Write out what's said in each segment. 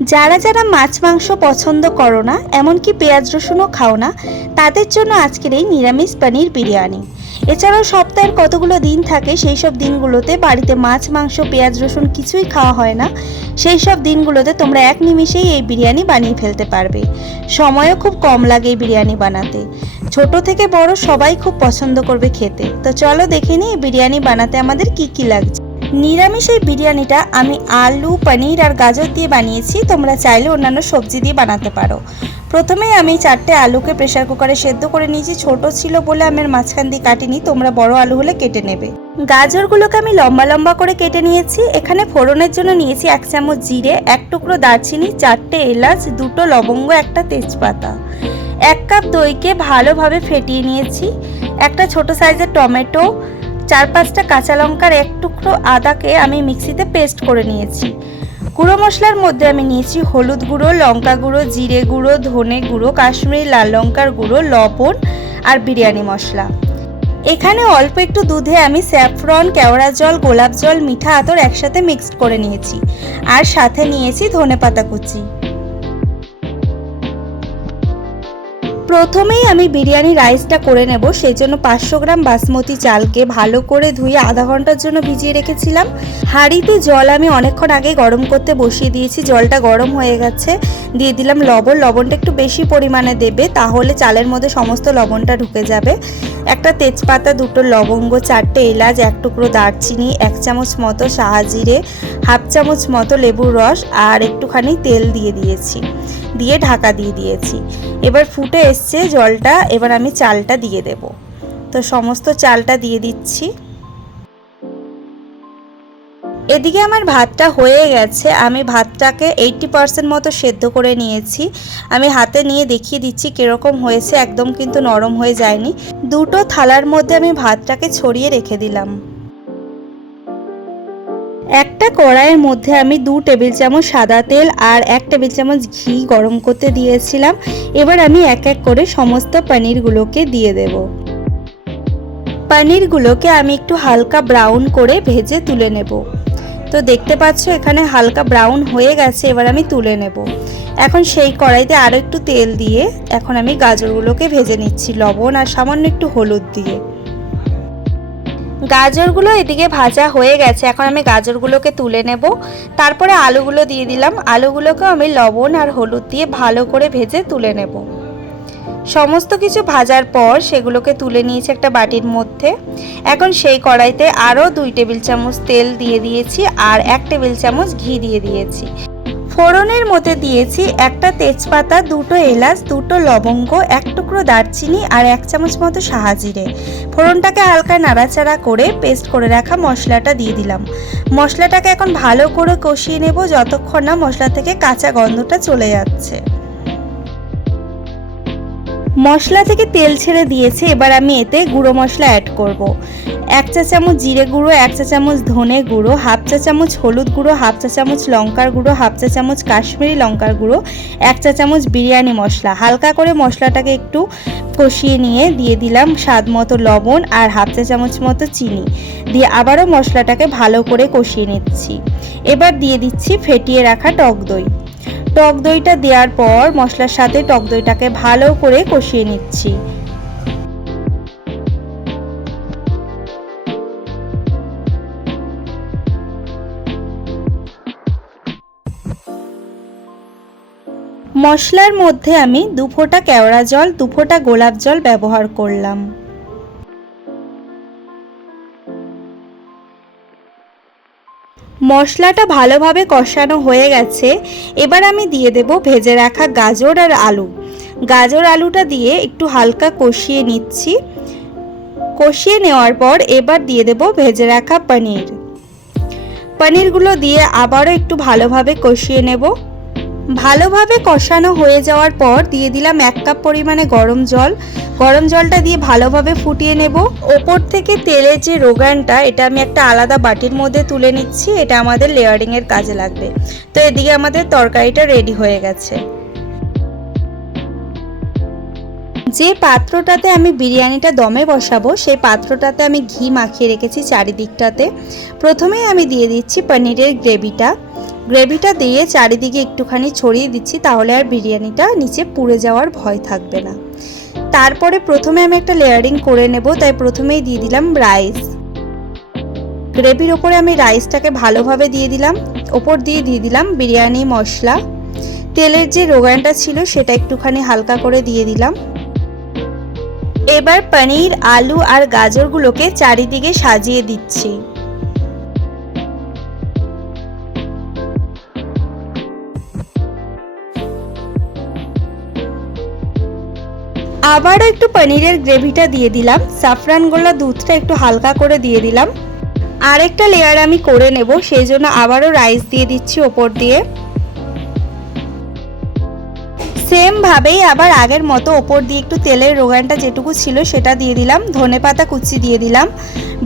যারা যারা মাছ, মাংস পছন্দ করো না, এমনকি পেঁয়াজ রসুনও খাও না, তাদের জন্য আজকের এই নিরামিষ পনির বিরিয়ানি। এছাড়াও সপ্তাহের কতগুলো দিন থাকে সেই সব দিনগুলোতে বাড়িতে মাছ, মাংস, পেঁয়াজ রসুন কিছুই খাওয়া হয় না। সেই সব দিনগুলোতে তোমরা এক নিমিষেই এই বিরিয়ানি বানিয়ে ফেলতে পারবে। সময়ও খুব কম লাগে এই বিরিয়ানি বানাতে। ছোট থেকে বড় সবাই খুব পছন্দ করবে খেতে। তো চলো দেখে নিই বিরিয়ানি বানাতে আমাদের কি কি লাগছে। নিরামিষ এই বিরিয়ানিটা আমি আলু, পনির আর গাজর দিয়ে বানিয়েছি। তোমরা চাইলে অন্যান্য সবজি দিয়ে বানাতে পারো। প্রথমেই আমি চারটে আলুকে প্রেসার কুকারে সেদ্ধ করে নিয়েছি। ছোট ছিল বলে আমি মাঝখান দিয়ে কাটিনি। তোমরা বড় আলু হলে কেটে নেবে। গাজরগুলোকে আমি লম্বা লম্বা করে কেটে নিয়েছি। এখানে ফোড়নের জন্য নিয়েছি এক চামচ জিরে, এক টুকরো দারচিনি, চারটে এলাচ, দুটো লবঙ্গ, একটা তেজপাতা। এক কাপ দইকে ভালোভাবে ফেটিয়ে নিয়েছি। একটা ছোট সাইজের টমেটো চার পাঁচটা কাঁচা লঙ্কার এক টুকরো আদাকে আমি মিক্সিতে পেস্ট করে নিয়েছি। গুঁড়ো মশলার মধ্যে আমি নিয়েছি হলুদ গুঁড়ো, লঙ্কা গুঁড়ো, জিরে গুঁড়ো, ধনে গুঁড়ো, কাশ্মীরি লাল লঙ্কার গুঁড়ো, লবণ আর বিরিয়ানি মশলা। এখানে অল্প একটু দুধে আমি স্যাফরন, কেওড়া জল, গোলাপ জল, মিঠা আতর একসাথে মিক্সড করে নিয়েছি। আর সাথে নিয়েছি ধনেপাতা কুচি। প্রথমেই আমি বিরিয়ানি রাইসটা করে নেব সেই জন্য পাঁচশো গ্রাম বাসমতি চালকে ভালো করে ধুয়ে আধা ঘণ্টার জন্য ভিজিয়ে রেখেছিলাম। হাঁড়িতে জল আমি অনেকক্ষণ আগে গরম করতে বসিয়ে দিয়েছি, জলটা গরম হয়ে গেছে। দিয়ে দিলাম লবণ, লবণটা একটু বেশি পরিমাণে দেবে, তাহলে চালের মধ্যে সমস্ত লবণটা ঢুকে যাবে। একটা তেজপাতা, দুটো লবঙ্গ, চারটে এলাচ, এক টুকরো দারচিনি, এক চামচ মতো সাহাজিরে হাফ চামচ মতো লেবুর রস, আর একটুখানি তেল দিয়ে দিয়েছি। দিয়ে ঢাকা দিয়ে দিয়েছি। এবার ফুটে এসছে, জলটা এবার আমি চালটা দিয়ে দেব। তো সমস্ত চালটা দিয়ে দিচ্ছি। এদিকে আমার ভাতটা হয়ে গেছে, আমি ভাতটাকে এইটটি পার্সেন্ট মতো সেদ্ধ করে নিয়েছি। আমি হাতে নিয়ে দেখিয়ে দিচ্ছি কীরকম হয়েছে, একদম কিন্তু নরম হয়ে যায়নি। দুটো থালার মধ্যে আমি ভাতটাকে ছড়িয়ে রেখে দিলাম। একটা কড়াইয়ের মধ্যে আমি দু টেবিল চামচ সাদা তেল আর এক টেবিল চামচ ঘি গরম করতে দিয়েছিলাম। এবার আমি এক এক করে সমস্ত পনিরগুলোকে দিয়ে দেব। পনিরগুলোকে আমি একটু হালকা ব্রাউন করে ভেজে তুলে নেব। তো দেখতে পাচ্ছ এখানে হালকা ব্রাউন হয়ে গেছে, এবার আমি তুলে নেব। এখন সেই কড়াইতে আরও একটু তেল দিয়ে এখন আমি গাজরগুলোকে ভেজে নিচ্ছি, লবণ আর সামান্য একটু হলুদ দিয়ে। গাজরগুলো এদিকে ভাজা হয়ে গেছে। এখন আমি গাজরগুলোকে তুলে নেব। তারপরে আলুগুলো দিয়ে দিলাম। আলুগুলোকেও আমি লবণ আর হলুদ দিয়ে ভালো করে ভেজে তুলে নেব। সমস্ত কিছু ভাজার পর সেগুলোকে তুলে নিয়েছি একটা বাটির মধ্যে। এখন সেই কড়াইতে আরও দুই টেবিল চামচ তেল দিয়ে দিয়েছি আর এক টেবিল চামচ ঘি দিয়ে দিয়েছি। ফোড়নের মধ্যে দিয়েছি একটা তেজপাতা, দুটো এলাচ, দুটো লবঙ্গ, এক টুকরো দারচিনি আর এক চামচ মতো সাহাজিরে। ফোড়নটাকে হালকা নাড়াচাড়া করে পেস্ট করে রাখা মশলাটা দিয়ে দিলাম। মশলাটাকে এখন ভালো করে কষিয়ে নেব যতক্ষণ না মশলা থেকে কাঁচা গন্ধটা চলে যাচ্ছে। মশলা থেকে তেল ছেড়ে দিয়েছে, এবার আমি এতে গুঁড়ো মশলা অ্যাড করব। এক চা চামচ জিরে গুঁড়ো, এক চা চামচ ধনে গুঁড়ো, হাফ চা চামচ হলুদ গুঁড়ো, হাফ চা চামচ লঙ্কার গুঁড়ো, হাফ চা চামচ কাশ্মীরি লঙ্কার গুঁড়ো, এক চা চামচ বিরিয়ানি মশলা। হালকা করে মশলাটাকে একটু কষিয়ে নিয়ে দিয়ে দিলাম স্বাদ মতো লবণ আর হাফ চা চামচ মতো চিনি। দিয়ে আবারও মশলাটাকে ভালো করে কষিয়ে নিচ্ছি। এবার দিয়ে দিচ্ছি ফেটিয়ে রাখা টক দই। টক দইটা দেওয়ার পর মশলার সাথে টক দইটাকে ভালো করে কষিয়ে নিচ্ছি। মশলার মধ্যে আমি দু ফোঁটা কেওড়া জল, দু ফোঁটা গোলাপ জল ব্যবহার করলাম। মশলাটা ভালোভাবে কষানো হয়ে গেছে। এবার আমি দিয়ে দেব ভেজে রাখা গাজর আর আলু। গাজর আলুটা দিয়ে একটু হালকা কষিয়ে নিচ্ছি। কষিয়ে নেওয়ার পর এবার দিয়ে দেব ভেজে রাখা পনির। পনিরগুলো দিয়ে আবারও একটু ভালোভাবে কষিয়ে নেব। ভালোভাবে কষানো হয়ে যাওয়ার পর দিয়ে দিলাম এক কাপ পরিমাণে গরম জল। গরম জলটা দিয়ে ভালোভাবে ফুটিয়ে নেব। ওপর থেকে তেলের যে রোগানটা, এটা আমি একটা আলাদা বাটির মধ্যে তুলে নিচ্ছি। এটা আমাদের লেয়ারিংয়ের কাজে লাগবে। তো এদিকে আমাদের তরকারিটা রেডি হয়ে গেছে। যে পাত্রটাতে আমি বিরিয়ানিটা দমে বসাবো, সেই পাত্রটাতে আমি ঘি মাখিয়ে রেখেছি চারিদিকটাতে। প্রথমেই আমি দিয়ে দিচ্ছি পনিরের গ্রেভিটা। গ্রেভিটা দিয়ে চারিদিকে একটুখানি ছড়িয়ে দিচ্ছি, তাহলে আর বিরিয়ানিটা নিচে পুড়ে যাওয়ার ভয় থাকবে না। তারপরে প্রথমে আমি একটা লেয়ারিং করে নেব, তাই প্রথমেই দিয়ে দিলাম রাইস। গ্রেভির ওপরে আমি রাইসটাকে ভালোভাবে দিয়ে দিলাম, ওপর দিয়ে দিয়ে দিলাম বিরিয়ানি মশলা। তেলের যে রোগানটা ছিল সেটা একটুখানি হালকা করে দিয়ে দিলাম। এবার পনির, আলু আর গাজরগুলোকে চারিদিকে সাজিয়ে দিচ্ছি। আবারও একটু পনিরের গ্রেভিটা দিয়ে দিলাম। সাফরান গোলা দুধটা একটু হালকা করে দিয়ে দিলাম। আরেকটা লেয়ার আমি করে নেব, সেই জন্য আবারও রাইস দিয়ে দিচ্ছি ওপর দিয়ে। সেম ভাবেই আবার আগের মতো ওপর দিয়ে একটু তেলের রোগানটা যেটুকু ছিল সেটা দিয়ে দিলাম। ধনে পাতা কুচি দিয়ে দিলাম।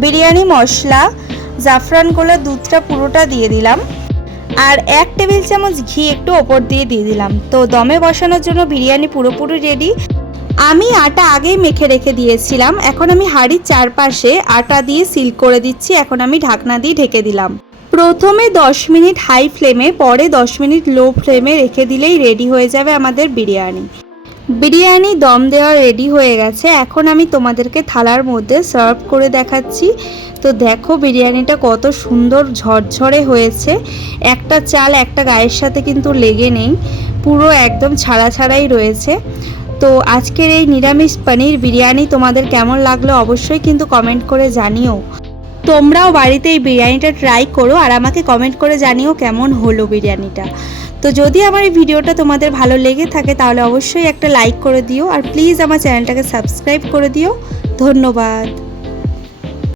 বিরিয়ানি মশলা, জাফরান গোলা দুধটা পুরোটা দিয়ে দিলাম। আর এক টেবিল চামচ ঘি একটু ওপর দিয়ে দিয়ে দিলাম। তো দমে বসানোর জন্য বিরিয়ানি পুরোপুরি রেডি আমি আটা আগেই মেখে রেখে দিয়েছিলাম। এখন আমি হাঁড়ির চারপাশে আটা দিয়ে সিল করে দিচ্ছি। এখন আমি ঢাকনা দিয়ে ঢেকে দিলাম। প্রথমে 10 মিনিট হাই ফ্লেমে, পরে 10 মিনিট লো ফ্লেমে রেখে দিলেই রেডি হয়ে যাবে আমাদের বিরিয়ানি। বিরিয়ানি দম দেওয়া রেডি হয়ে গেছে। এখন আমি তোমাদেরকে থালার মধ্যে সার্ভ করে দেখাচ্ছি। তো দেখো বিরিয়ানিটা কত সুন্দর ঝরঝরে হয়েছে। একটা চাল একটা গায়ের সাথে কিন্তু লেগে নেই। পুরো একদম ছাড়া ছাড়াই রয়েছে। তো আজকের এই নিরামিষ পনির বিরিয়ানি তোমাদের কেমন লাগল অবশ্যই কিন্তু কমেন্ট করে জানিও। তোমরাও বাড়িতে এই বিরিয়ানিটা ট্রাই করো আর আমাকে কমেন্ট করে জানিও কেমন হলো বিরিয়ানিটা। তো যদি আমার এই ভিডিওটা তোমাদের ভালো লেগে থাকে তাহলে অবশ্যই একটা লাইক করে দিও আর প্লিজ আমার চ্যানেলটাকে সাবস্ক্রাইব করে দিও। ধন্যবাদ।